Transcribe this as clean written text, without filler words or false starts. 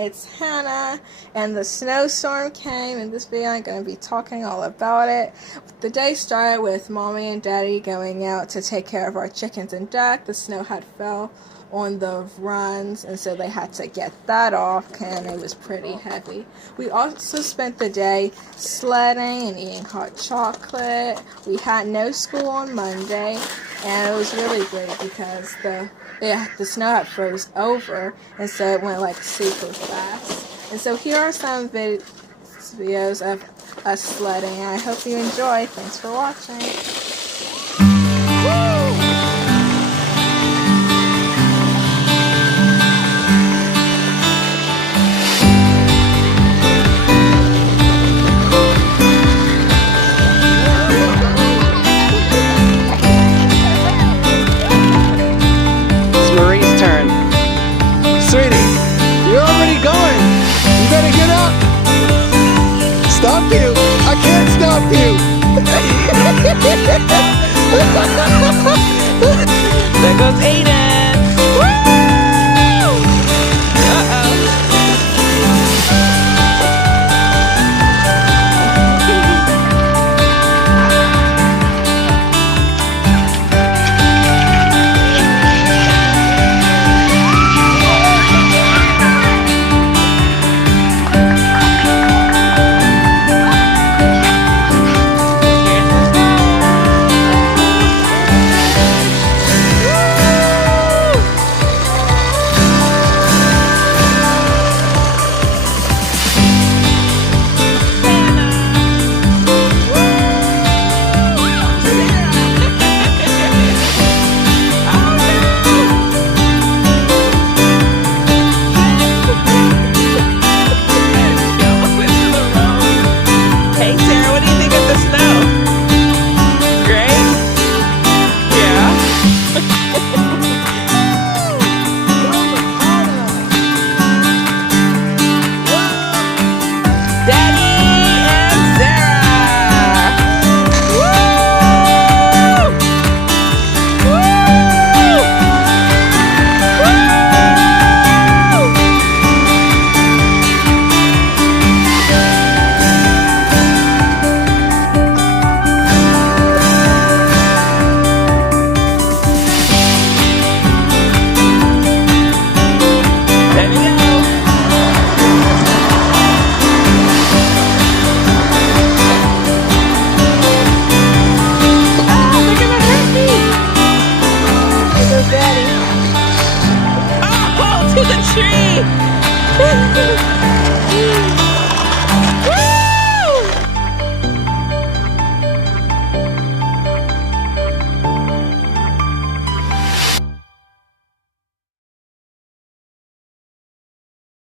it's Hannah, and the snowstorm came. In this video I'm going to be talking all about it. The day started with Mommy and Daddy going out to take care of our chickens and duck. The snow had fell on the runs, and so they had to get that off, and it was pretty heavy. We also spent the day sledding and eating hot chocolate. We had no school on Monday, and it was really great because the snow had froze over, and so it went like super fast. And so here are some videos of us sledding. I hope you enjoy. Thanks for watching. Sweetie, you're already going. You better get up. Stop you. I can't stop you. There goes Aiden.